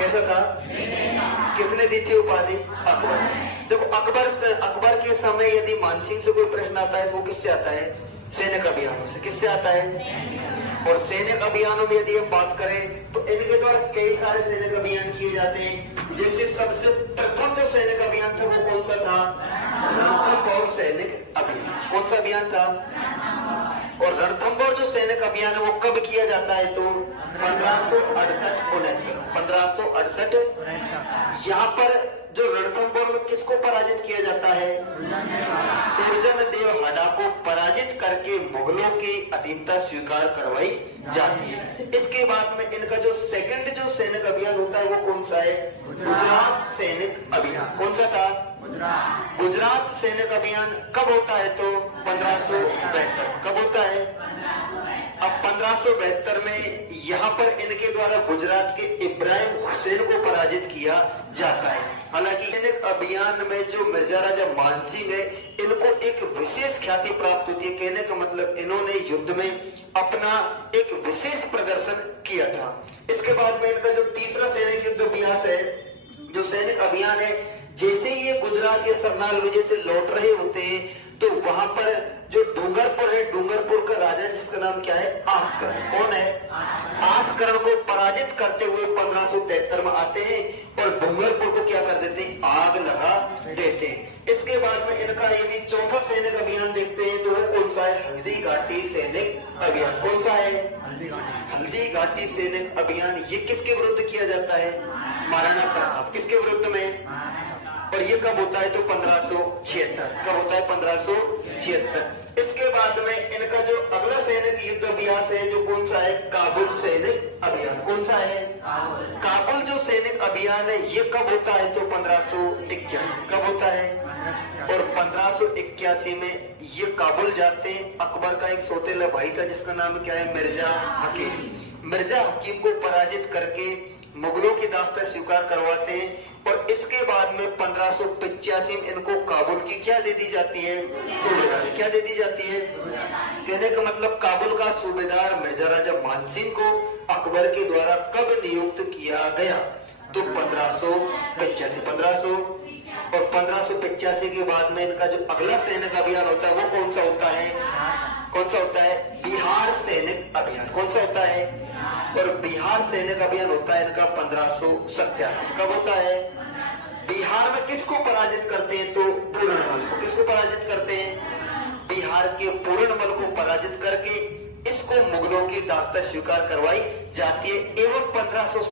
कैसा था? किसने दी थी उपाधि? अकबर। देखो अकबर के समय यदि मानसिंह से कोई प्रश्न आता है तो वो किससे आता है? सैनिक अभियानों से। किससे आता है? और सैनिक अभियानों में यदि हम बात करें तो इनके द्वारा कई सारे सैनिक अभियान किए जाते हैं। जैसे सबसे प्रथम जो सैनिक अभियान था वो कौन सा था? रणथंभौर सैनिक अभियान। कौन सा अभियान था? और रणथंभौर जो सैनिक अभियान है वो कब किया जाता है? तो 1568। यहाँ पर जो रणथंभौर में किसको पराजित किया जाता है? सुरजनदेव हडा को पराजित करके मुगलों की अधीनता स्वीकार करवाई जाती है। इसके बाद में इनका जो सेकंड जो सैनिक अभियान होता है वो कौन सा है? गुजरात सैनिक अभियान। कौन सा था? गुजरात सैनिक अभियान कब होता है? तो 1572। कब होता है? अब 1572 में यहाँ पर इनके द्वारा गुजरात के इब्राहिम हुसैन को पराजित किया जाता है। हालांकि सैनिक अभियान में जो मिर्जा राजा मानसिंह है इनको एक विशेष ख्याति प्राप्त होती है। कहने का मतलब इन्होंने युद्ध में अपना एक विशेष प्रदर्शन किया था। इसके बाद में इनका जो तीसरा सैनिक युद्ध अभ्यास है, जो सैनिक अभियान है, जैसे ही ये गुजरात के सरनाल विजय से लौट रहे होते हैं तो वहां पर जो डूंगरपुर है, डूंगरपुर का राजा जिसका नाम क्या है? आस्करण। कौन है? आस्करण को पराजित करते हुए 1573 में आते हैं और डूंगरपुर को क्या कर देते हैं? आग लगा देते हैं। इसके बाद में इनका यदि चौथा सैनिक अभियान देखते हैं तो वो कौन सा है? हल्दी घाटी सैनिक अभियान। कौन सा है? हल्दी घाटी सैनिक अभियान। ये किसके विरुद्ध किया जाता है? महाराणा प्रताप। किसके विरुद्ध में? और ये कब होता है? तो 1576। कब होता है? 1576। इसके बाद में इनका जो अगला सैनिक युद्ध अभ्यास है जो कौन सा है? काबुल सैनिक अभियान। कौन सा है? काबुल जो सैनिक अभियान है ये कब होता है? तो 1581। कब होता है? और 1581 में ये काबुल जाते हैं। अकबर का एक सौतेला भाई था जिसका नाम क्या है? मिर्जा हकीम। मिर्जा हकीम को पराजित करके मुगलों की दास्तां स्वीकार करवाते हैं। और इसके बाद में 1585 में इनको काबुल की क्या दे दी जाती है? सूबेदारी। क्या दे दी जाती है? कहने का मतलब काबुल का सूबेदार मिर्जा राजा मानसिंह को अकबर के द्वारा कब नियुक्त किया गया? तो 1585। और 1585 के बाद में इनका जो अगला सैनिक अभियान होता है वो कौन सा होता है? कौन सा होता है? बिहार सैनिक अभियान। कौन सा होता है? और बिहार सैनिक अभियान होता है इनका 1587। कब होता है? बिहार में किसको पराजित करते हैं? तो पूर्णमल को। किसको पराजित करते हैं? बिहार के पूर्णमल को पराजित करके इसको मुगलों की दास्तां स्वीकार करवाई जाती है। एवं 1500